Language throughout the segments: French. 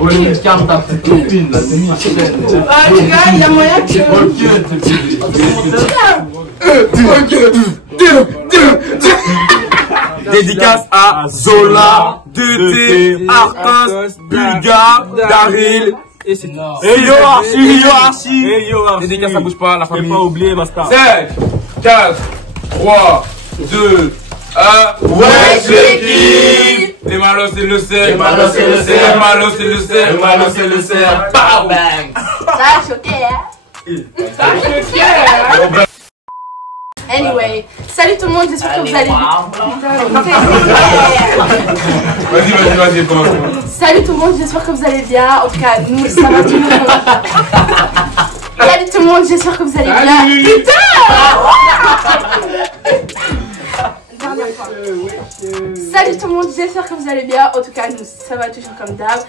Ouais, une carte à petite copine là, c'est Michel. Ah, tu gars, il y a moyen que. Dédicace à Zola, DT, Arcos, Bulga, Daryl. Et Yoarchi. Dédicace, ça bouge pas, la famille. Pas oublier, basta. 5, 4, 3, 2, 1. Ouais, l'équipe. Les malos, c'est le cerf. Les malos, c'est le cerf. Les malos, c'est le cerf. Les malos, c'est le cerf. Bam, bang. Ça a choqué, hein? Ça a choqué, hein? Anyway, salut tout le monde, j'espère que vous allez bien. Vas-y, commence. Salut tout le monde, j'espère que vous allez bien. En tout cas, nous, ça va toujours. Salut tout le monde, j'espère que vous allez bien. Putain! Dernière fois. Salut tout le monde, j'espère que vous allez bien. En tout cas, nous, ça va toujours comme d'hab.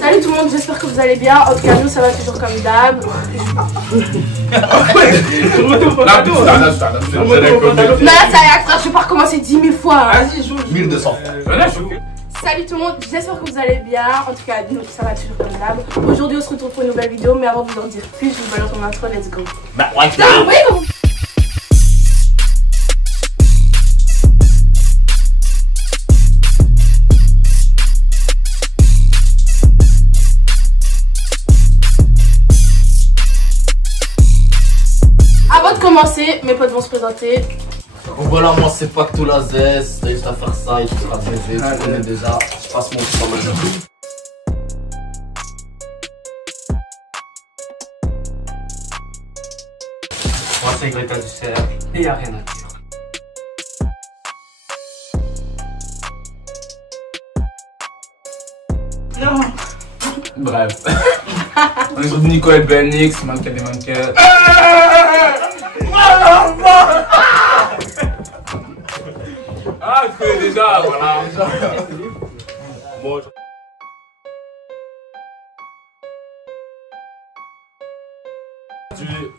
Salut tout le monde, j'espère que vous allez bien. En tout cas, nous, ça va toujours comme d'hab. Non, là, ça est extra, je vais pas recommencer 10 000 fois. Hein. Vas-y, joue. 1200. Salut tout le monde, j'espère que vous allez bien. En tout cas, nous, ça va toujours comme d'hab. Aujourd'hui, on se retrouve pour une nouvelle vidéo. Mais avant de vous en dire plus, je vous balance mon intro. Let's go. Bah, ouais, Avant de commencer, mes potes vont se présenter. Donc voilà, moi c'est pas que tout la zeste, t'as juste à faire ça et tu seras baisé, tu connais déjà. Je passe mon temps maintenant. Moi, c'est Greta du cerf. Et y'a rien à dire. Non. Bref. On est sur Nicole Benix, manquette des manquettes. Ah, tu connais déjà, voilà. Bon,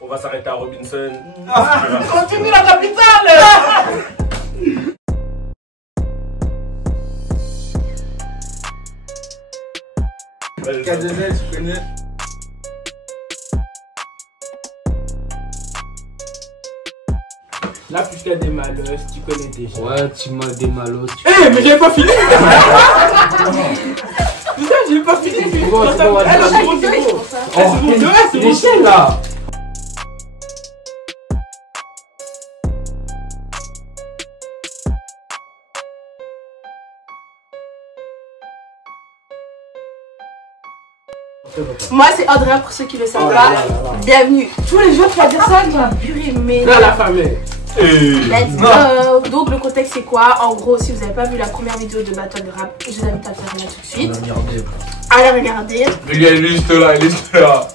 On va s'arrêter à Robinson. Continue la capitale. K2L, tu connais. Là, plus qu'il y a des malheurs, tu connais déjà. Ouais, tu m'as des malos. Eh, mais j'avais pas fini. Putain, j'ai pas fini. C'est bon, c'est bon, Ah, là, c'est bon, c'est bon. Oh, C'est bon, c'est bon, là. Moi, c'est Andrea pour ceux qui le savent pas. Bienvenue. Tous les jours, tu vas dire ça, toi. Purée, mais. Là, la famille. Let's go. Donc, le contexte, c'est quoi? En gros, si vous n'avez pas vu la première vidéo de Battle de Rap, je vous invite à le faire là tout de suite. À la regarder. Le gars, il est juste là, il est juste là.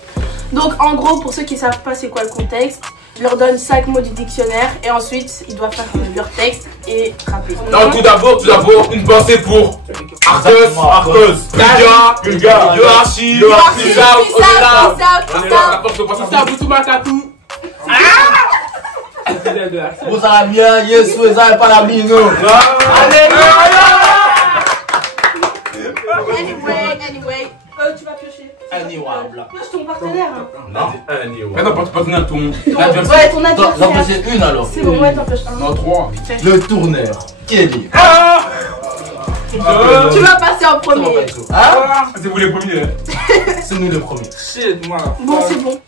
Donc, en gros, pour ceux qui ne savent pas c'est quoi le contexte, je leur donne 5 mots du dictionnaire et ensuite, ils doivent faire leur texte et rapper. Non, tout d'abord, une pensée pour Arcos, Bulga, Yoarchi, Pisa, Boutou Makatou. Vous allez bien, yes, vous allez pas la mino. Anyway, tu vas piocher. Pioche ton partenaire. Maintenant, pas ton atout. Ouais, ton adversaire. J'en faisais une alors. C'est bon, ouais, t'en pioches un. Non, 3. Le tourneur. Kelly. Tu vas passer en premier. Hein? C'est vous les premiers. C'est nous les premiers. Shit, moi. Bon, c'est bon.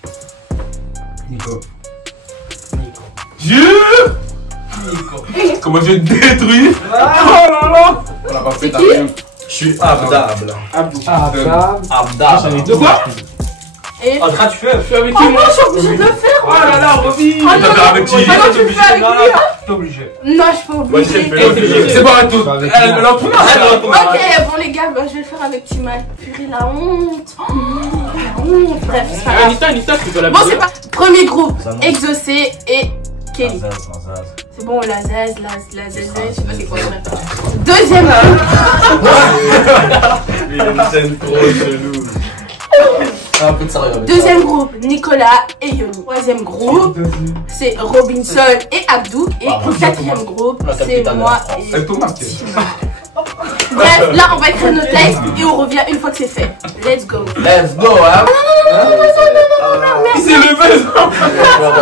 Nico. Dieu! Comment je détruis? Oh là là! On a pas fait ta même. Je suis abdable. Abdable. De quoi? Et. Andra, tu fais? Je suis avec Oh qui, non, moi? je suis obligée de le faire. Oh là là, Roby. Oh non, T'as fait avec qui? ah non, tu le fais avec lui, hein? T'es obligé. Non, je suis pas obligée. C'est pas tout. Ok, bon les gars, bah, je vais le faire avec Timal. Purée, la honte. Oh, la honte. Bref, c'est pas grave. Anita, c'est quoi la Bon, c'est pas. Premier groupe, Exaucé et Kelly. Zaz. C'est bon, la zaz, je sais pas c'est quoi. Deuxième trop chelou. Un peu de sérieux. Deuxième groupe, Nicolas et Yoni. Troisième groupe, c'est Robinson et Abdou. Et quatrième groupe, c'est moi et C'est Thomas. Tima. Bref, là, on va écrire nos textes et on revient une fois que c'est fait. Let's go. Let's go, hein. C'est le buzz.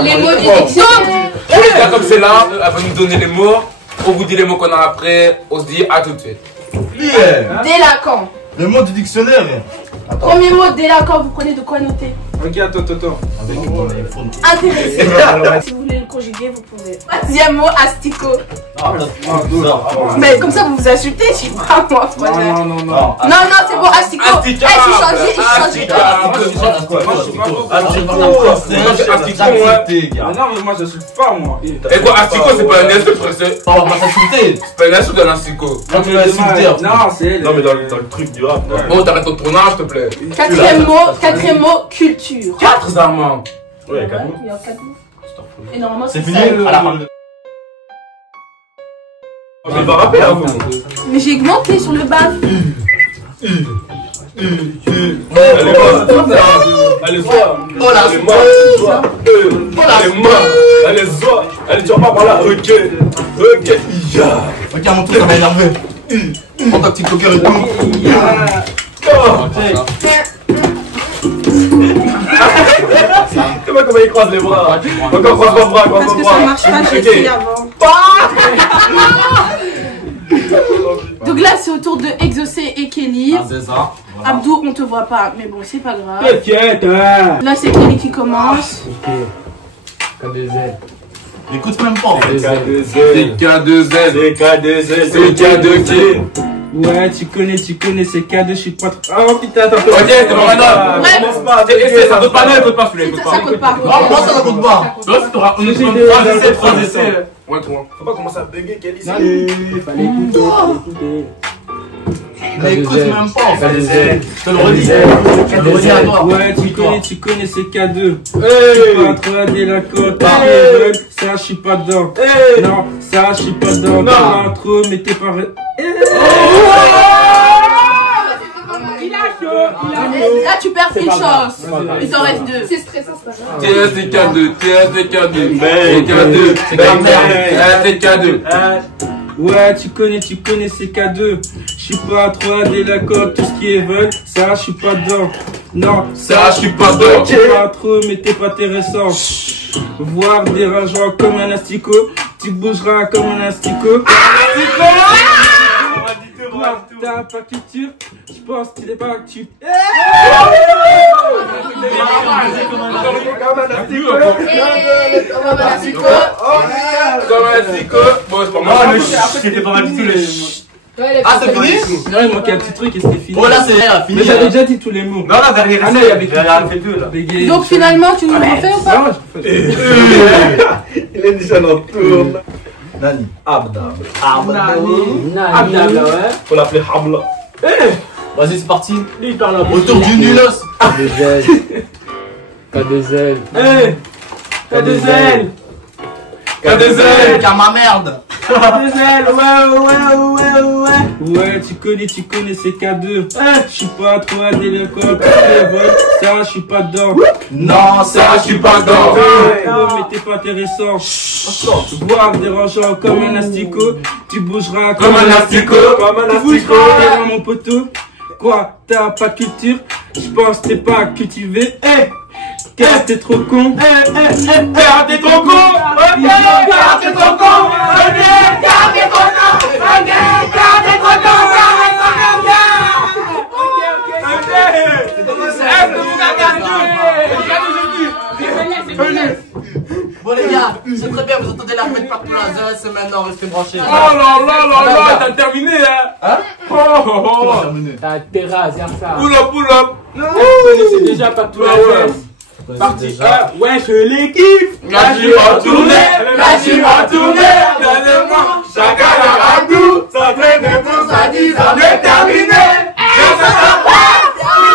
Les mots du dictionnaire. Là, comme c'est là, elle va nous donner les mots. On vous dit les mots qu'on a après. On se dit à tout de suite. Délinquant. Le mot du dictionnaire. Premier mot, délinquant, vous prenez de quoi noter. Ok, attends. Avec mon iPhone. Intéressé. Si vous voulez le conjuguer, vous pouvez. Deuxième mot, asticot. Mais comme ça, vous vous insultez, je sais pas moi. Non. Non, c'est bon, asticot. Eh, il change. Non, mais moi je suis pas moi. Et quoi, asticot, c'est pas un insulte, frère. On va s'insulter. C'est pas un insulte d'un asticot. Quand tu vas insulter. Non, c'est. Non, mais dans le truc du rap. Bon, t'arrêtes ton tournage, s'il te plaît. Quatrième mot, culture. 4 Armand. Ouais, 4 mots. Il y a 4 mots. Et normalement, C'est c'est fini. ça. À la fin. Il va rapper là, vous. Mais j'ai augmenté sur le bas. Allez, allez, sois. Oh là, Allez, moi. Allez, moi. Allez, sois. Allez, tu vas pas par là. Ok. Ya. Ok, à mon tour, ça va énerver. En tant que TikToker et tout. Comment il croise les bras? Encore croise les bras, Parce que ça marche pas, j'ai dit avant. Donc là, c'est au tour de Exaucé et Kelly. C'est ça. Abdou, on te voit pas, mais bon, c'est pas grave. T'inquiète, hein. Là, c'est Kelly qui commence. Écoute même pas. C'est K2Z. C'est K2Z. C'est K2K. Ouais, tu connais, c'est K2, je suis pas trop. Oh putain, attends. Ok, c'est bon, maintenant. Ouais. Commence pas. Ça compte pas, non, elle compte pas, celui-là, il compte Ça pas. compte pas. Non, moi ça ne compte pas. Non, c'est toi. On est sur une J'ai phrase des- d'essai, phrase d'essai. Ouais, toi. Faut pas commencer à bugger, Kelly. Fallait écouter. Mais écoute même pas. En fait. Je te le redis. Je te le redis à toi. Ouais, tu connais, c'est K2. Je suis pas trop délinquant, ça, je suis pas dedans. Non, ça, je suis pas dedans. T'en as trop, mais t'es pas. Là, tu perds une chance. Il t'en reste 2. C'est stressant, c'est pas grave. TS, c'est K2. TS, c'est K2. Mais- C'est K2. C'est ta merde. TS, c'est K2. Ouais, tu connais, c'est K2. Je suis pas trop délinquant, tout ce qui est vol, ça, je suis pas dedans. Non, Ça, je suis pas dedans. t'es pas trop, mais t'es pas intéressant. Voir dérangeant comme un asticot, tu bougeras comme un asticot. T'as pas culture, je pense qu'il est pas culture. Comme un asticot. Bon, c'est pas moi. C'était pas mal du tout les. Ah, c'est fini? Non, il manquait un petit truc et c'était fini. Oh là, c'est fini. Mais j'avais déjà dit tous les mots. Non, la dernière. Ah non, il y avait fait deux là. Bégaye. Donc finalement, tu nous refais ou pas? Non, je fais. Il est déjà dans le tour. Nani. Abda. Abdallah, ouais. Faut l'appeler Habla. Vas-y, c'est parti. Lui, il parle un peu. Autour du nulos. K2L. T'as des ailes. K2Z. Car ma merde. Des ailes, ouais, tu connais, c'est K2. Je suis pas trop un délinquant, tous les vols, ça, je suis pas dedans. Non, Ça, je suis pas dedans. Mais t'es pas intéressant. Voir dérangeant comme un asticot, tu bougeras Comme un asticot. Tu bougeras derrière mon poteau. Quoi, t'as pas de culture? Je pense que t'es pas cultivé. Car t'es trop con. Car t'es trop con. Car t'es trop con. Bon les gars, c'est très bien, vous entendez la fête partout là, c'est maintenant, restez branchés. Oh là là là là, t'as terminé, hein? Hein? Oh oh oh. Terminé. T'as terrasse, y'a ça. Pull up, pull up. Vous connaissez déjà pas tout la Ouais. tête. Partie 1, ouais, je l'équipe. Là, tu vas tourner. Là, tu vas tourner. Donnez-moi chacun la ragout. Ça traîne pour ça dit ça veut terminer. Ça sera pas.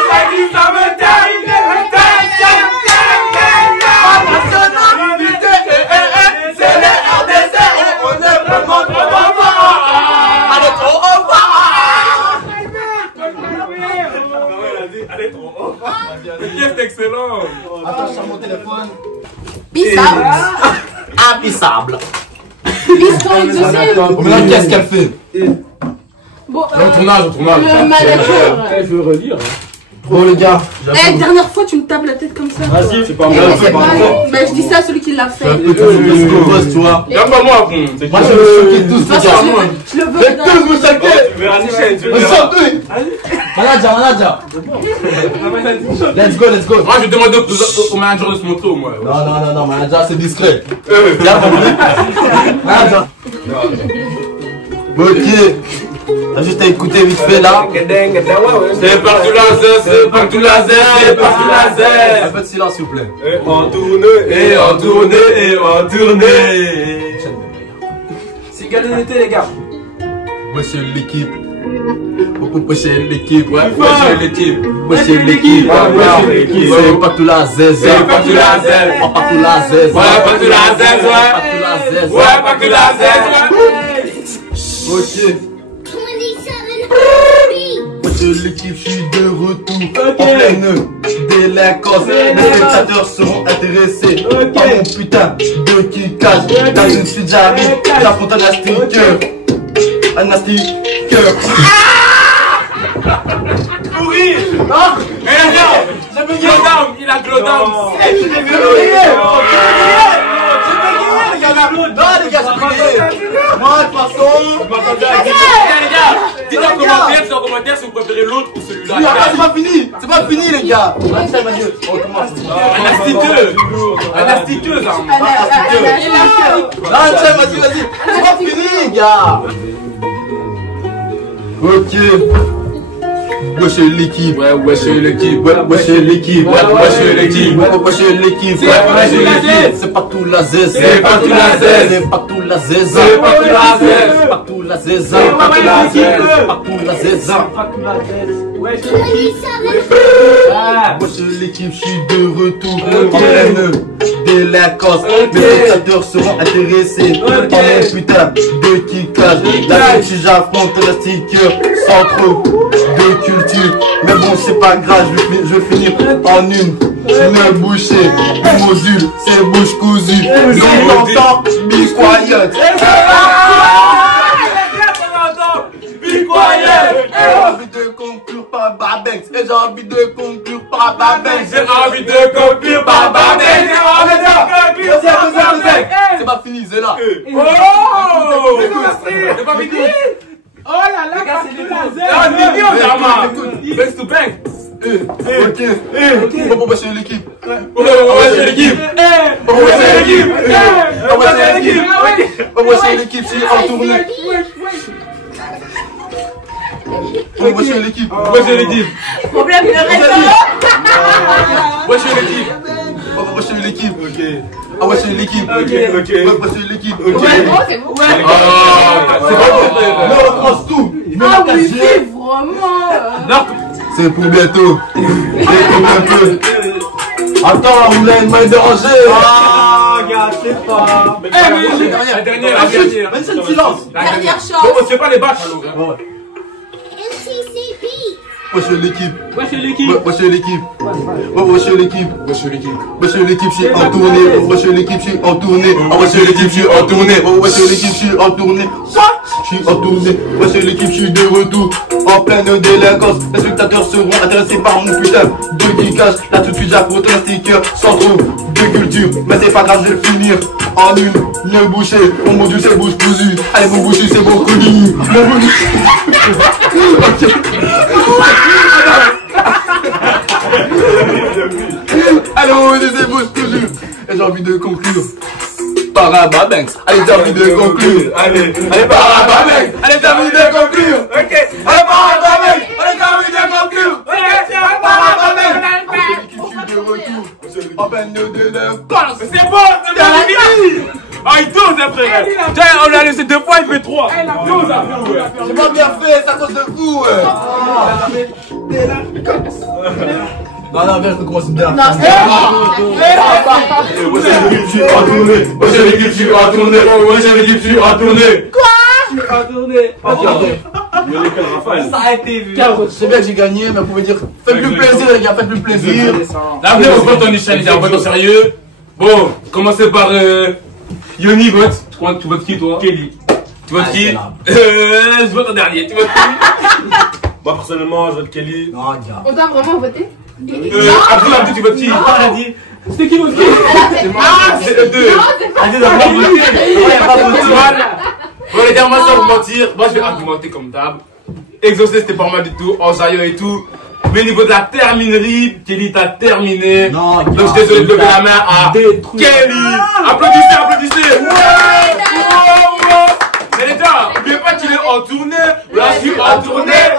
Ça dit ça veut terminer. C'est les RDC et on ne peut pas Allez, trop au revoir. Allez, trop haut. C'est excellent. Attends, je sors mon téléphone. Bissable. Impissable. Piston exaucé. Bon, maintenant, qu'est-ce qu'elle fait? Bon, Bon, Au tournage. le manager. Je veux relire. Bon les gars, Eh, dernière fois, tu me tapes la tête comme ça. Vas-y, c'est pas Eh, moi. mais c'est pas... Mais je dis ça à celui qui l'a fait. un peu tout boss, tu vois. Y'a pas moi, con. Moi je veux choquer tous De les toute façon, gars. je le veux. Mais tous vous choquez. Tu verras Nichel, tu On verras. sort tous. Manager. Let's go. Moi, je demande au manager de se montrer au moins. Non, manager c'est discret. Y'a compris? Manager. Ok. T'as juste à écouter vite fait là. C'est partout laser, c'est partout laser, c'est partout Un laser. peu de silence s'il vous plaît. En tournée. Et en tournée. C'est gars de l'été, les gars. Wesh l'équipe. Wesh l'équipe. Ouais, l'équipe. Wesh l'équipe. C'est partout la zèze. C'est partout la zèze. Partout la zèze. Ouais, partout la zèze, ouais. Partout la zèze. Ouais, partout la zèze, ouais. Ok. Wesh l'équipe, je suis de retour. En pleine délinquance. Les spectateurs seront intéressés par mon putain de kickage. Car je ne suis jamais j'affronte un sticker. Un sticker. Pourri. Mais là, il a glowdown. Non les gars, c'est fini. Moi de toute façon. Les gars, dites en commentaire si vous préférez l'autre ou celui-là. C'est pas fini les gars. On recommence. Un astiqueuse, hein. Non, tiens, vas-y. C'est pas fini les gars. Ok. Wesh l'équipe. Ouais, c'est l'équipe. Wesh l'équipe. Wesh l'équipe. Wesh l'équipe. C'est pas tout la zèze. C'est pas tout la zèze. C'est pas tout la zèze. C'est pas tout la zèze. C'est pas tout la zèze. C'est pas tout la zèze. C'est pas tout la zèze. Wesh l'équipe, je suis de retour en pleine délinquance. Mes spectateurs seront intéressés par mon putain de kickage. Là si j'affronte la sticker sans trop de culture. Mais bon c'est pas grave, je vais finir en une bouchée. Module, c'est bouche cousue. J'entends be quiet. J'ai envie de conclure par Babanks. Et j'ai envie de conclure par Babanks. J'ai envie de conclure par Babanks. C'est pas fini, c'est là. Oh! C'est pas fini? Oh là là, c'est Ah, Nini, on Best to bank. Ok. Bon, bah, c'est l'équipe. Ouais, c'est l'équipe. Ouais, c'est l'équipe. Ouais, c'est l'équipe, c'est en tournée. Ouais, c'est l'équipe. Ouais, c'est l'équipe. Problème de restaurant. Ouais, c'est l'équipe. Ouais, c'est l'équipe. Ok. Ah ouais, c'est l'équipe. Ok. Ouais, c'est l'équipe. Ok. C'est bon. C'est pas bon. Mais on trace tout. Ah oui, c'est vraiment. Non. C'est pour bientôt. Attends, vous avez une main dérangée. Ah, regarde, c'est pas. La dernière. Même c'est le silence. Dernière Bon, chance. c'est pas les battre, alors. Ouais, c'est l'équipe. Ouais, c'est l'équipe. Ouais, c'est l'équipe. Ouais, c'est l'équipe. Ouais, c'est l'équipe. Ouais, c'est l'équipe, je suis en tournée. Ouais, c'est l'équipe, je suis en tournée. Ouais, c'est l'équipe, je suis en tournée. Ouais, c'est l'équipe, je suis en tournée. Je suis en tournée. Ouais, c'est l'équipe, je suis de retour. En pleine délinquance. Les spectateurs seront intéressés par mon putain de kickage. Là, tout de suite, j'affronte un sticker sans trop de culture. Mais c'est pas grave, je vais finir en une bouchée. Mon module, c'est bouche cousue. Allez, mon bouche, c'est brocoli. Mon module. Allez, mon module, c'est bouche cousue. Et j'ai envie de conclure par un Babanks. Allez, j'ai envie de conclure. Allez, Par un Babanks. Allez, j'ai envie de conclure. ok. Allez, par un Babanks. Allez, j'ai envie de conclure. Par un Babanks. L'équipe, je suis de retour. En pleine délinquance. C'est bon, c'est fini. Ah, il dose après. Tiens, on l'a laissé 2 fois, il fait 3. Il dose après, ouais. J'ai pas bien fait, c'est à cause de vous. Non, viens, je commence bien. Non, c'est Ouais, c'est l'équipe, je suis en tournée. Ouais, c'est l'équipe, je suis en tournée. Ouais, c'est l'équipe, je suis en tournée. Ça a été vu. C'est bien que j'ai gagné, mais vous pouvez dire, faites-lui plaisir, les gars, faites-lui plaisir. Là, venez, on vote en Nichel, les gars, on vote en sérieux. Bon, commencez par Yoni, vote. Tu votes qui, toi? Kelly. Tu votes qui? Je vote en dernier. Tu votes qui? Moi, personnellement, je vote Kelly. Non, gars. On doit vraiment voter? Abdou, tu votes qui? C'était qui votre qui? Ah, c'est le 2. Bon, les gars, moi, sans vous mentir, moi, je vais argumenter comme d'hab. Exaucé, c'était pas mal du tout. Enjailleur et tout. Mais au niveau de la terminerie, Kelly t'a terminé. Non, donc, je suis désolé de lever la main à Kelly. Applaudissez, applaudissez. Mais les gars, n'oubliez pas qu'il est en tournée. Là, je suis en tournée.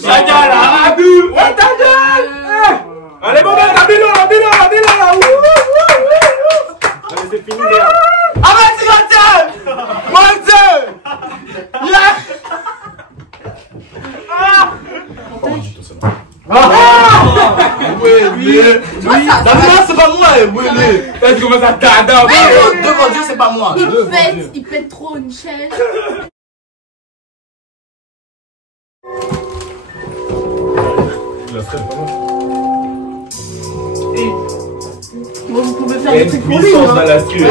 Chacun la Abdou. Allez, bon, abdou là. Allez, c'est fini, merde. Ah, vas-y, c'est pas moi, Tu commences à tarder. devant Dieu, c'est pas moi. Il pète trop une chaîne. La serait pas mal. Bon, vous pouvez faire des trucs pour lui. Puissance dans la queue.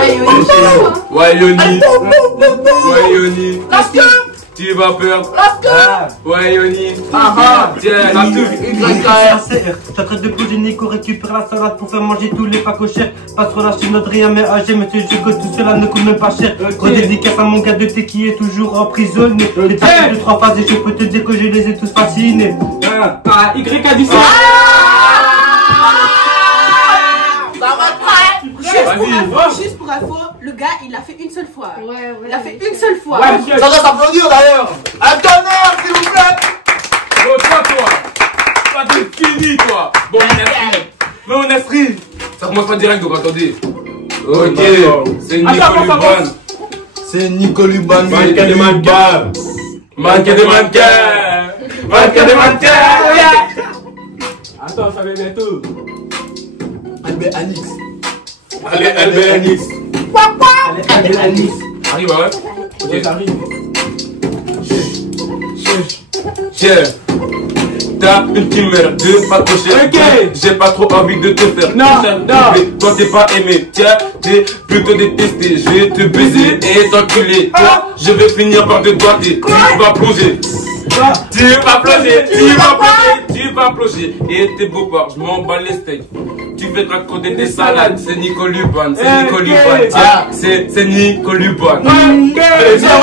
Ouais, Yoni. Ouais, Yoni. Tu vas peur. Ouais, Yoni. Tiens, Abdou. Ça traite de projet Nico, récupère la salade pour faire manger tous les facochères. Pas trop lâcher notre rien mais âgé, monsieur Jugo, tout cela ne coûte même pas cher. Redédicace à mon gars de thé qui est toujours emprisonné. Les taxes de 3 phases et je peux te dire que je les ai tous fascinés. Y a du C. Juste pour info, le gars il l'a fait une seule fois. Ouais. Il l'a fait une seule fois. Ouais, Ça doit s'applaudir d'ailleurs. Un tonnerre, s'il vous plaît. Oh, toi, t'es fini, toi. Bon, on est free. Mais on est free. Ça commence pas direct, donc attendez. Ok, c'est Nico Luban. C'est Nico Luban. Mannequin des mannequins. Mannequin des mannequins. Mannequin des mannequins. Attends, ça va bientôt. Albert Alix. Allez, Albert Anix. Albert Alix. Arrive, ouais. Ok. J'arrive. Tiens, t'as une petite merde de pas cocher. Ok. J'ai pas trop envie de te faire. Non. Mais toi t'es pas aimé. Tiens, t'es plutôt détesté. Je vais te baiser et t'enculer. Toi, je vais finir par te doigter. Tu vas plonger. Tu vas plonger. Et t'es beau part, je m'en bats les steaks. Tu fais raconter des salades. C'est Nico Luban. C'est Nico Luban. Tiens, c'est Nico Luban. Allez, viens,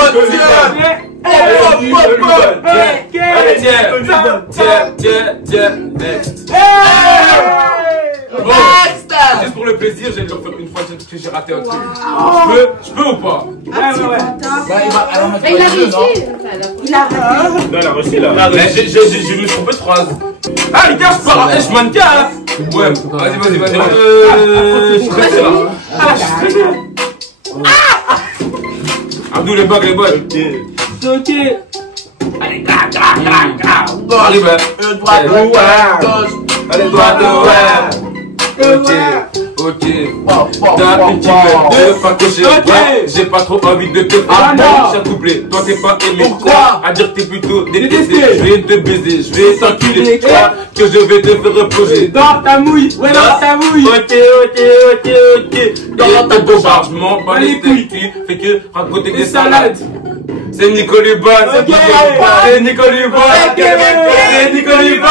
Tiens, next. Bon, juste pour le plaisir, je vais le refaire une fois parce que j'ai raté un truc. Je peux ou pas? Ouais. Il a réussi. Il a raté. Non, elle a reçu là. Mais je me suis trompé de phrase. Ah les gars, je pars, je mannequin hein. Ouais, vas-y. Je suis stressé là. Je suis stressé. Abdou, les bugs. Ok. Allez, allez, bah. Allez, Ok. T'as une petite de pas cocher. Ouais, j'ai pas trop envie de te faire. Chaque couplet, toi t'es pas aimé. Pourquoi? À dire que t'es plutôt détesté. Je vais te baiser, je vais t'enculer. Que je vais te faire reposer. Dans ta mouille. Ouais, dans ta mouille. Ok. Dans ta bobarde, je m'en bats les steaks. Tu fais que raconter des salades. C'est Nico Luban. C'est Nico Luban. C'est Nico Luban.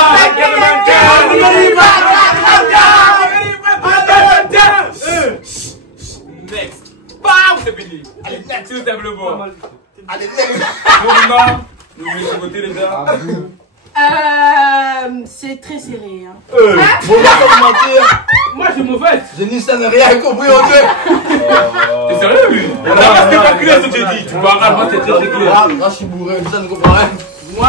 Next. Bam, c'est fini. Allez, next. S'il vous plaît, le bon. Allez, next. Bon, nous voulez se voter, les gars. C'est très serré. Hein. Bon, là, sans mentir, Moi, je me vote. je n'y sais rien compris au jeu. T'es sérieux, lui? Non, parce que pas clair ce que tu dis. Tu parles, moi, c'est très clair. Ah, moi, je suis bourré, ça ne comprend rien. Moi,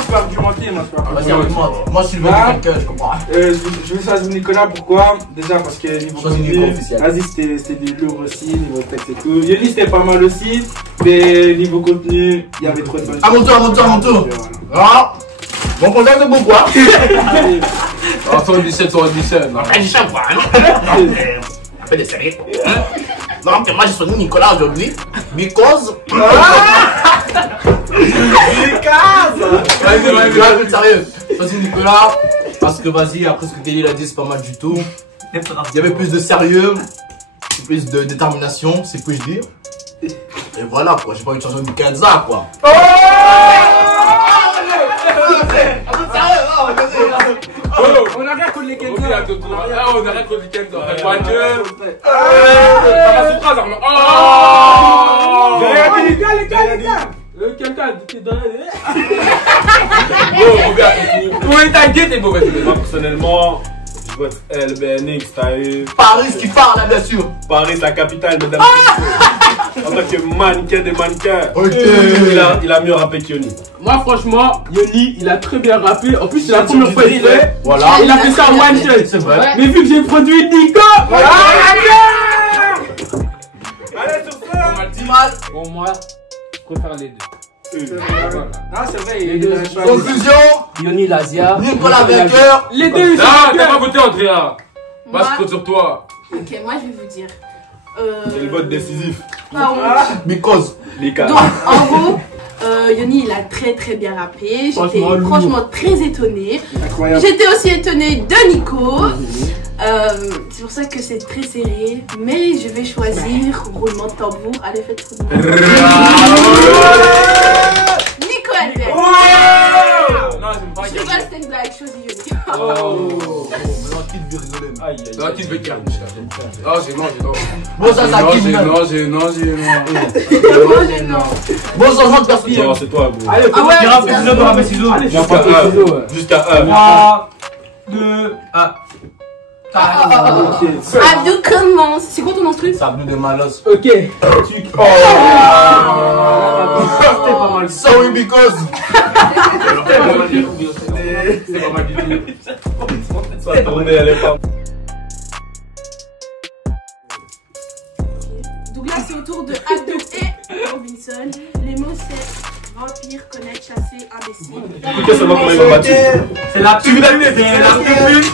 je peux argumenter. Vas-y, argumente. Moi, je suis le mec de quelqu'un, je comprends rien. Je vais choisir Nicolas, pourquoi? Déjà parce que niveau Choisis Nico officiel. vas-y, c'était du lourd aussi, niveau texte et tout. Yoni c'était pas mal aussi, mais niveau contenu, il y avait trop de bonnes À mon tour. Ah, bon contact de pourquoi? 117. Après, du chat, quoi. Un peu de sérieux. Donc, moi, j'ai sonné Nicolas aujourd'hui. Because. Vas-y, un peu de sérieux. Vas-y, Nicolas. Parce que, vas-y, après ce que Kelly a dit, c'est pas mal du tout. Il y avait plus de sérieux, plus de détermination, c'est plus je dire. Et voilà quoi, j'ai pas une chanson de Kenza quoi. On a rien contre les Kenza. On a rien contre les Kenza. Voiture. Quelqu'un t'es dans Moi personnellement, je vote LBNX, t'as eu. Paris qui parle là bien sûr. Paris, la capitale, mesdames et messieurs. En tant que mannequin des mannequins. Ok. Il a mieux rappé que Yoni. Moi franchement, Yoni il a très bien rappé. En plus c'est la première fois qu'il fait. Voilà. Il a fait ça en one shot. C'est vrai. Mais vu que j'ai produit Nico. Allez sur ça. Mal. Bon moi, je préfère les deux. Ah c'est vrai, les deux. Conclusion. Yoni Lazia. Nicolas vainqueur. Les deux ils sont Non, t'as bien. pas voté Andrea. Moi, Moi, je compte sur toi. ok, moi je vais vous dire. C'est le vote décisif. Pas honte. Because. Les cas. Donc, en gros, Yoni, il a très bien rappé. J'étais franchement très étonnée. Incroyable. J'étais aussi étonnée de Nico. C'est pour ça que c'est très serré. Mais je vais choisir roulement de tambour. Allez, faites roulement. Nico Albert. Non, j'aime pas Je rigole, c'était une blague. Choisis Yoni. Oh. Maintenant, qui te veut rigoler. Aïe, Non, qui te veut carrer. Non, j'ai non. Bon, ça, ça qui Non, me. j'ai non. Bon changement de perspective. c'est toi, gros. Allez, Ah ouais, Qui rappe les ciseaux, rappe les ciseaux. Allez, Jusqu'à je 1. Jusqu'à 1. 3, 2, 1. Abdou commence. C'est quoi ton instru? Ça bleu de malos. Ok. C'était pas mal. Sorry because. C'est pas mal du tout. Ça a tourné, elle est pas. Donc là, c'est au tour de Abdou et Robinson. Les mots c'est vampire, connaître, chasser, imbécile. Écoutez seulement comment ils vont battre. C'est la pub. C'est la pub.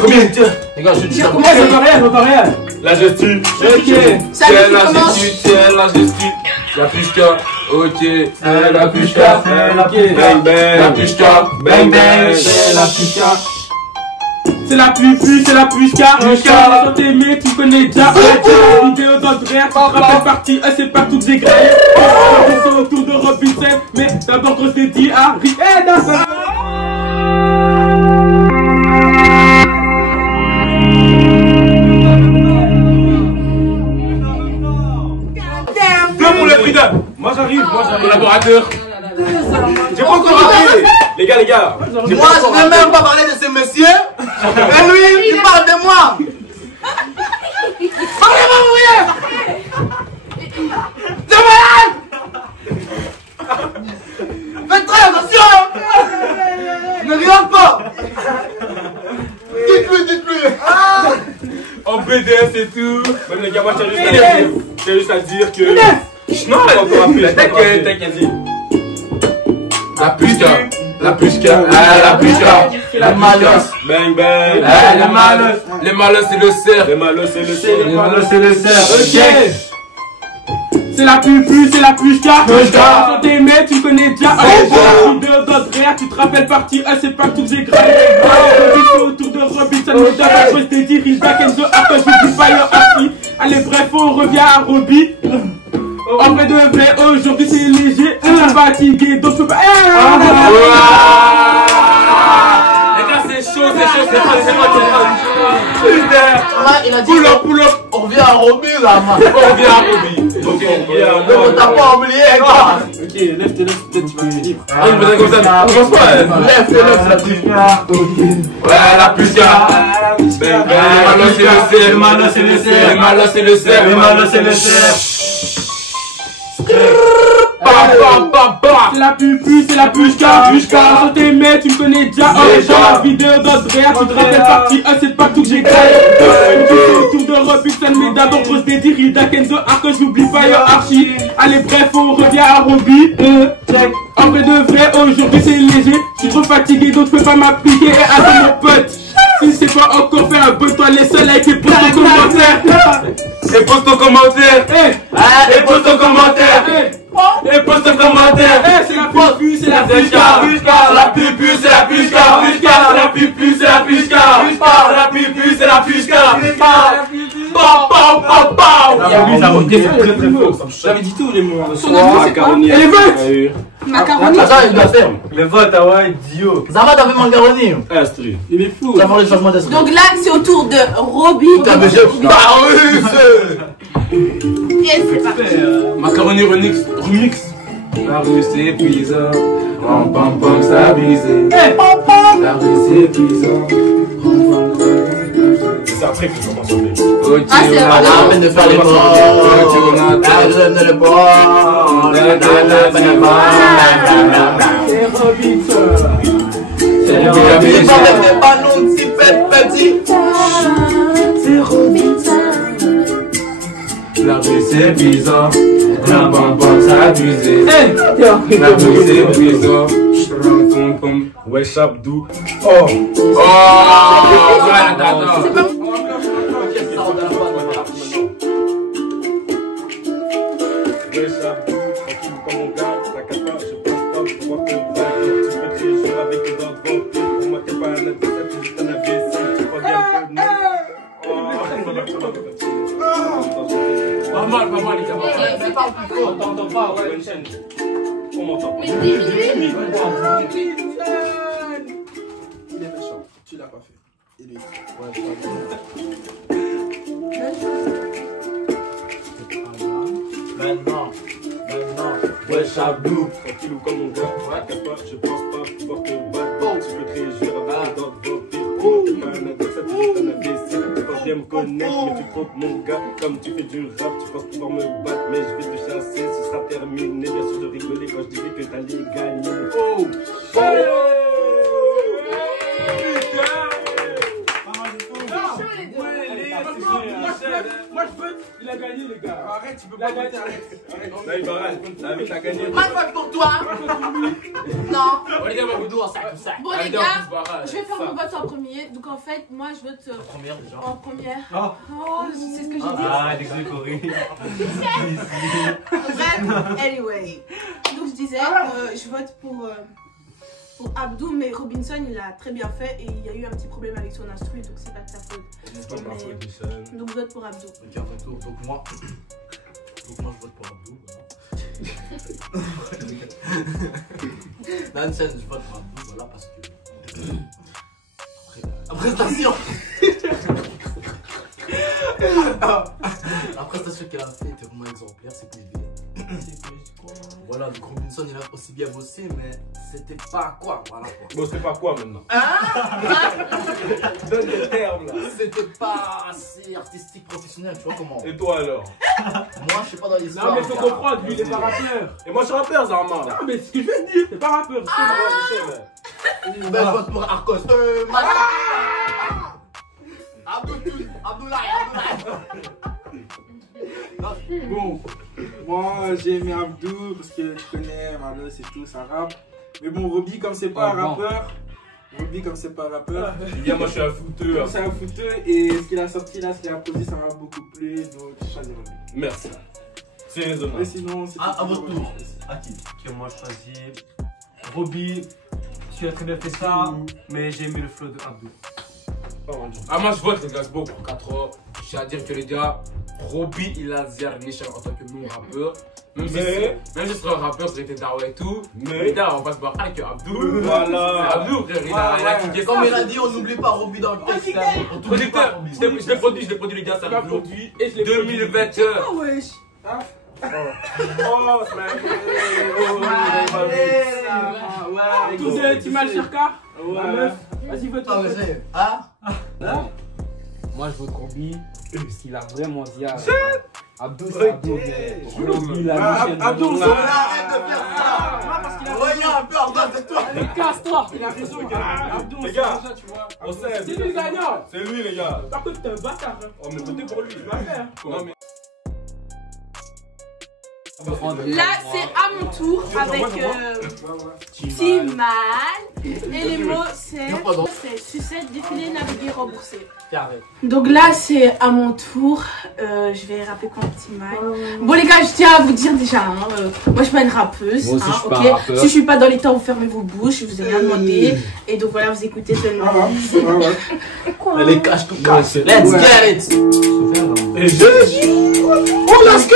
Combien les gars, je dis ça. Moi j'entends rien. La gestion. Ok. Salut, qui commence? C'est la gestion. La pushka. Ok. C'est la pushka. Bang bang. La pushka. Bang bang. C'est la pushka. C'est la pupu, c'est la pushka. Pushka. Chanter mais tu connais déjà. Vidéo d'Andrea, tu te rappelles partie. C'est partout que j'ai créé. C'est autour de Robinson. Mais d'abord qu'on s'est dit Harry. Eh, dans ça. Deux pour le prix d'un. Moi j'arrive. Collaborateur. J'ai pas encore rappelé. Les gars. Moi, je ne vais même pas parler de ce monsieur. Et lui, il parle de moi. Parlez-moi, vous voyez. C'est malade. Faites très attention. Ne regarde pas. Dites-lui. En BDS et tout. Même les gars, moi j'ai juste à dire que. Non, j'ai pas encore rappelé. T'inquiète. La pushka. La pushka. La pushka. La malos. Bang bang. Les malos. Les malos, c'est le cerf. Les malos, c'est le cerf. C'est le cerf. Ok. C'est la pupu, c'est la pushka. Chanter mais tu connais déjà. Vidéo d'Andrea, tu te rappelles partie. C'est partout que j'ai gravé. C'est autour de Robinson. Mais d'abord je t'ai dit Rich Back and the Arc. Je dis Fire Happy. Allez bref, on revient à Robbie. En vrai de vrai, aujourd'hui c'est léger. Je suis fatigué donc je peux pas. Les gars, c'est chaud, c'est hot. Il a dit Pull up. on revient à Roby là, man. On revient à Robbie. Ok, Mais on t'a pas oublié, quoi. Ok, lève, peut-être tu vas venir. Ah, il faisait comme ça. Commence pas. Lève, c'est la petite. Ouais, la pushka. Bang Les malos, c'est le cerf. Les malos, c'est le cerf. Les malos, c'est le cerf. Les malos, c'est le cerf. C'est la pupu, c'est la pushka. Chanter mais tu me connais déjà. La vidéo d'Andrea, tu te rappelles partie. C'est partout que j'ai créé. Autour de Robinson, mais d'abord grosse dédire. Rida Kenzo, Arco, j'oublie pas yo Archie. Allez bref, on revient à Robbie. En vrai de vrai, aujourd'hui c'est léger. Je suis trop fatigué donc je peux pas m'appliquer. Et attends mon pote, si c'est pas encore fait, abonne-toi les seuls like et pose ton commentaire. Et pose ton commentaire. Et pose ton commentaire. Et pose ton commentaire. C'est la pupu, c'est la pushka. La pupu, c'est la pushka. La pupu, c'est la pushka. La pupu, c'est la pushka. J'avais dit tous les mots. Son nom, c'est quoi? Et les votes. Macaroni. Attends, il doit faire. Les votes, ah ouais, Dio. Ça va, t'as fait macaroni. Instru. Il est fou. Ça va faire le changement d'esprit. Donc là, c'est au tour de Roby. Putain, mais j'ai pas Et c'est parti. Macaroni remix. La rue s'épuisant. Pam pam pam, ça a brisé. La rue s'épuisant. C'est après que je commence à faire. Ah, c'est Pas la peine de faire les morts. Arrête de le boire. C'est Robinson. C'est pas avec des ballons de si petit. C'est Robinson. La rue s'épuisant. Pam pam pam, ça a brisé. La rue s'épuisant. Wesh Abdou. Oh, attends. C'est pas Wesh Abdou. Tranquille comme mon gars. T'inquiète pas, je pense pas pouvoir te battre. Tu peux te jouer avec les autres vampires. Pour moi, t'es pas un adversaire, t'es juste un imbécile. Tu crois bien que non. Pas mal, les gars. On t'entend pas, ouais. On m'entend. Mais diminuez. Il est méchant. Tu l'as pas fait. Il est. Maintenant. Wesh Abdou. Tranquille comme mon gars. T'inquiète pas, je pense pas pouvoir te battre. Tu peux te réjouir avec les autres vampires. Pour moi, t'es pas un adversaire, t'es juste un imbécile. Tu penses bien me connaître, mais tu trompes mon gars. Comme tu fais du rap, tu penses pouvoir me battre. Mais je vais te chasser, ce sera terminé. Bien sûr, je rigolais quand je disais que t'allais gagner. Moi je veux, il a gagné les gars. Arrête, tu peux pas gagner. Arrête. Là, il va arrêter. La vie, t'as gagné. Moi, je vote pour toi. Non. Les gars, vous ça. Bon, les gars, je vais faire mon vote en premier. Donc, en fait, moi, je vote Première déjà. en première. Oh. Oh, c'est ce que j'ai dit. Ah, désolé, Corée. Bref, anyway. Donc, je disais, je vote pour Abdou, mais Robinson, il a très bien fait et il y a eu un petit problème avec son instru, donc c'est pas de sa faute. Donc, je vote pour Abdou. Ok, un tour. Donc, moi, je vote pour Abdou. Voilà. Nansen, je vote pour Abdou, voilà, parce que. La prestation. La prestation qu'elle a fait était vraiment exemplaire, c'est que voilà, donc Robinson il a aussi bien bossé, mais c'était pas quoi, voilà quoi. Bon, c'est pas quoi maintenant? Donne les termes là. C'était pas assez artistique, professionnel, tu vois comment. Et toi alors? Moi je sais pas dans l'histoire. Non, mais faut comprendre, lui il est pas rappeur. Et moi je suis rappeur, Zarma. Non, mais ce que je veux dire, c'est pas rappeur. Ben, vote pour Arcos. Abdoulaye. Bon, moi j'ai aimé Abdou parce que tu connais Manos et tout, ça rappe. Mais bon, Roby, comme c'est pas un rappeur, Bien, moi je suis un fouteux. comme c'est un fouteux, et ce qu'il a sorti là, ce qu'il a posé, ça m'a beaucoup plu, donc je choisis Roby. Merci. C'est Mais raisonnable. sinon, c'est À votre tour. À qui? Que moi je choisis Roby. Tu as très bien fait ça, mais j'ai aimé le flow de Abdou. Ah, moi je vote les gars, c'est bon pour 4 heures. Je tiens à dire que les gars, Roby il a zerniché en tant que non-rappeur. Même si c'est un rappeur, ça aurait été Dawa et tout. Mais les gars, on va se barrer avec Abdou. Voilà. C'est Abdou, frère, il a kické ça. Comme il a dit, on n'oublie pas Roby dans le texte. On t'oublie pas Producteur, Roby. je l'ai produit les gars, c'est pas Abdou. produit, et je l'ai 2020. Oh, wesh. Oh, Tous tu m'as le Cherka? La meuf, vas-y, vote. Moi je vote Roby parce qu'il a vraiment dit à Abdou, c'est Abdou. Roby, la Abdou, Arrête de faire ça. Voyons un peu en face de toi. Mais casse-toi. il a raison, gars. Abdou, Les c'est gars, déjà, tu vois. on sait. C'est lui le gagnant. C'est lui les gars. Par contre, t'es un bâtard. hein. On me votez pour lui. Tu vas faire. Non mais. Là, c'est à mon tour avec Timan. Et les mots, c'est sucette, défilé, naviguer, rembourser. Donc là, c'est à mon tour. Je vais rapper contre Timaï. Bon, les gars, je tiens à vous dire déjà, moi je suis pas une rappeuse. Moi aussi, je suis pas un ok. rappeur. Si je suis pas dans les temps, vous fermez vos bouches, je vous ai rien demandé. Et donc voilà, vous écoutez seulement. Elle cache tout casse. Let's get it. Et je... Oh, let's go.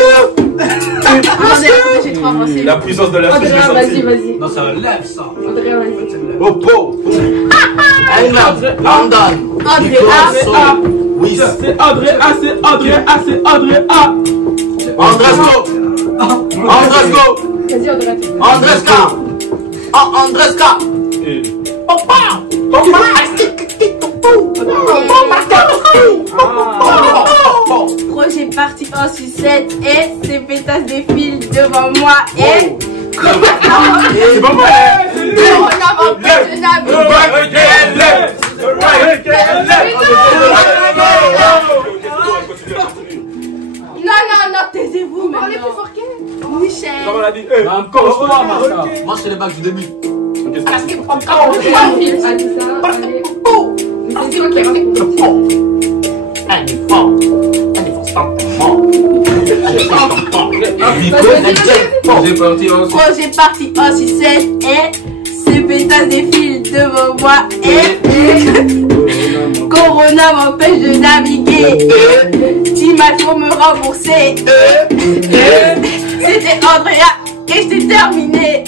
Attendez, j'ai trop avancé. La puissance de la fille. Andrea, vas-y. Non, ça lève ça. Andrea, vas-y. Oh, po. England, London. Andrea, Oui. C'est Andrea. Andresco. Andresco. vas-y, Andrea. Andreska. Andreska. Papa. Projet parti en sucette et ses pétasses défilent devant moi et C'est pas moi. Non, taisez-vous maintenant. Parlez plus fort qu'elle. Michel. Comment on a dit? Encore toi, Martha. Moi, c'est les bacs du début. Parce que on c'est toi qui Projet parti en sucette et ses pétasses défilent devant moi et Corona m'empêche de naviguer. Timaï faut me rembourser. C'était Andrea et j'étais terminé.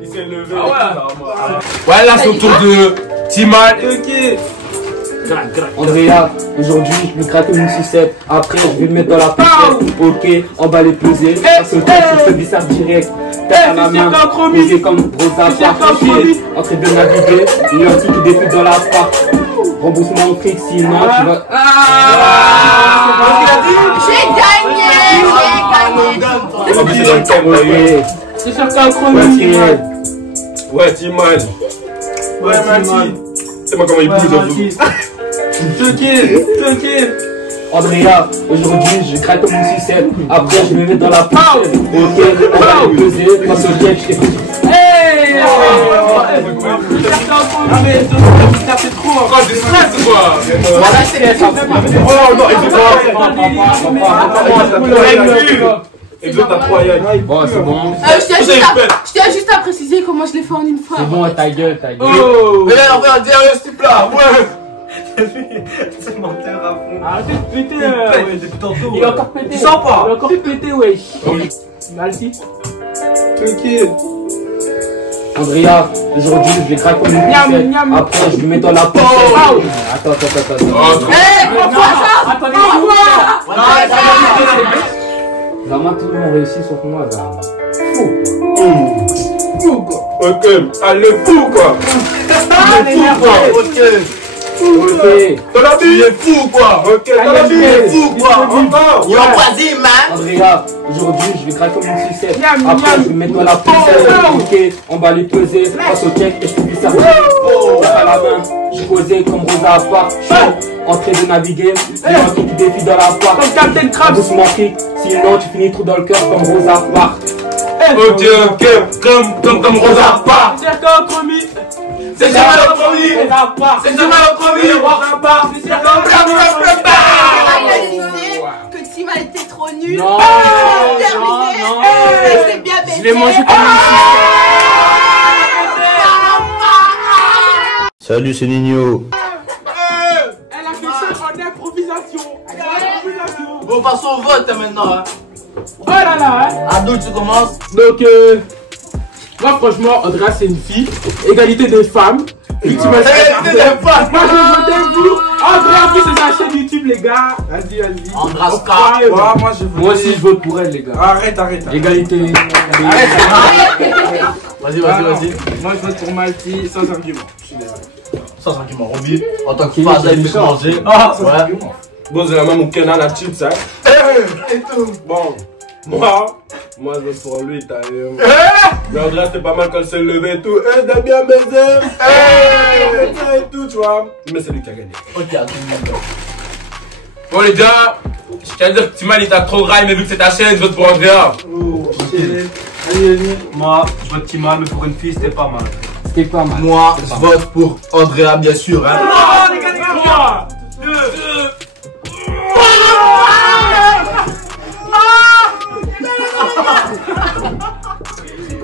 Il s'est levé. Ouais, là c'est au tour de Timaï. Andrea, aujourd'hui je me craque une sucette. Après je vais le mettre dans la pochette. Ok, emballer, peser. Parce que je te dis ça direct. Tête à la main, posé comme Rosa Parks. En train de naviguer, il y a un truc qui défile dans la part. Remboursement au fric, sinon tu vas. J'ai gagné. C'est sûr qu'un chronique. Ouais, Timaï. Ouais, Mati. C'est moi comment il bouge dans tout. Tranquille. Andrea, aujourd'hui je craque comme une sucette. Après je me mets dans la pochette. Ok, emballer, peser. Parce que je t'ai fait. Hey! Mais c'est trop. Encore du stress ou quoi? Voilà, c'est ça. Oh non, et deux, t'as trois yeux. Bon, c'est bon. Je tiens juste à préciser comment je l'ai fait en une fois. C'est bon, ta gueule. Oh! Mais là, on va dire ce type là. Ouais. C'est menteur à fond. Arrêtez de péter. Depuis tantôt. Il est encore pété. Tu sens pas? Il est encore pété, wesh. Merci. Tranquille. Andrea, aujourd'hui je vais craquer comme une sucette. Après je lui mets dans la pochette. Attends. Oh, trop. Attendez, Zama, tout le monde réussit sauf moi, Zama. Fou quoi. Ok, allez fou quoi. Ok. T'as la vie, il est fou quoi. Ok, t'as la vie, il est fou quoi. Encore. Yo, vas-y, man. Andrea, aujourd'hui je vais craquer comme une sucette. Après je vais mettre dans la pochette. Ok, emballer, peser, passe au check et je te dis ça. À la main, je posais comme Rosa Parks. Je suis en train de naviguer. Il y a un truc qui défile dans la part. Comme Captain Crabs. Doucement fric, sinon tu finis trop dans le cœur comme Rosa Parks. Ok, comme Rosa Parks. C'est qu'un chronique. C'est jamais le premier. C'est jamais le premier. Que Timaï était trop nul. Non, Terminé. non. C'est bien baissé. Je l'ai mangé comme une Salut, c'est Nino. Elle a fait ça en improvisation. Bon, passons au vote maintenant. Hein. Oh là là. Abdou, tu commences. Donc, moi franchement, Andrea c'est une fille. Égalité des femmes. Victime Égalité des femmes. Moi je votais pour Andrea qui c'est sa chaîne YouTube, les gars. Vas-y. Andraska. Moi aussi je vote pour elle, les gars. Arrête. Égalité. Vas-y. Moi je vote pour Malti sans argument. Je suis désolé. Sans argument, Roby. En tant que fada, il fait manger. Ouais. Bon, c'est la même au canal à chips, hein. Et tout. Bon, moi, Moi je vote pour lui, t'as eu. Mais en vrai, c'était pas mal quand il s'est levé et tout. Eh, t'as bien baisé. Et tout, tu vois. Mais c'est lui qui a gagné. Ok, à tout le monde. Bon, les gars, je tiens à dire que Timal il t'a trop graille, mais vu que c'est ta chaîne, je vote pour Andrea. Oh, allez, moi, je vote Timal, mais pour une fille, c'était pas mal. C'était pas mal. Moi, je vote pour Andrea, bien sûr. Hein. Oh, les gars, 3, 2,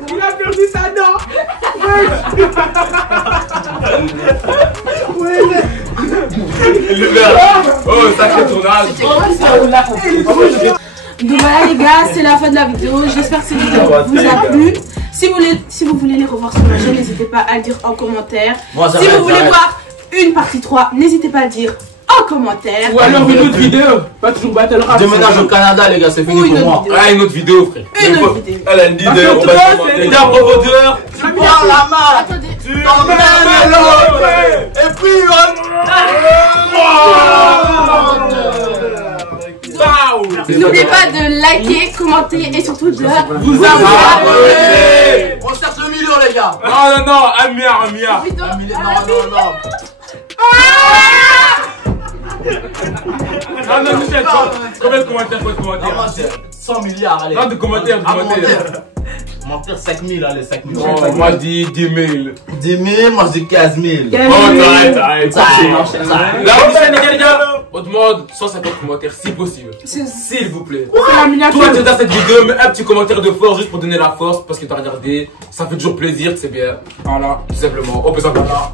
Il a perdu sa dent. Oh, sacré tournage. Donc voilà les gars, c'est la fin de la vidéo. J'espère que cette vidéo vous a plu. Si vous voulez les revoir sur ma chaîne, n'hésitez pas à le dire en commentaire. Bon, si vous voulez voir une partie 3, n'hésitez pas à le dire en commentaire. Ou alors une autre vidéo. Pas toujours battle rap. Déménage au Canada, les gars, c'est fini pour moi. Ah, une autre vidéo, frère. Une autre vidéo. Elle a une idée, on va se commenter. Les gars, profondeur. Tu prends la main, Attendez. tu t'emmènes l'autre, et puis N'oubliez pas de liker, commenter et surtout de Vous abonner. on cherche le million, les gars. Non, non, non, un milliard, un milliard. Un million, non, non. Non, non, Michel, combien de commentaires, combien de Non, moi, commentaires? c'est 100 milliards, allez. Non, de commentaires, de commentaires. Mentir 5 000, allez, 5 000. Non, moi je dis 10 000. 10 000, moi je dis 15 000. Oh, t'arrêtes, t'arrêtes. Ça, Là, Michel, les gars, on demande 150 commentaires si possible. S'il vous plaît. C'est la miniature. Toi, tu dans cette vidéo, mets un petit commentaire de force juste pour donner la force parce que t'as regardé. Ça fait toujours plaisir, c'est bien. Voilà, tout simplement. On peut s'en faire là.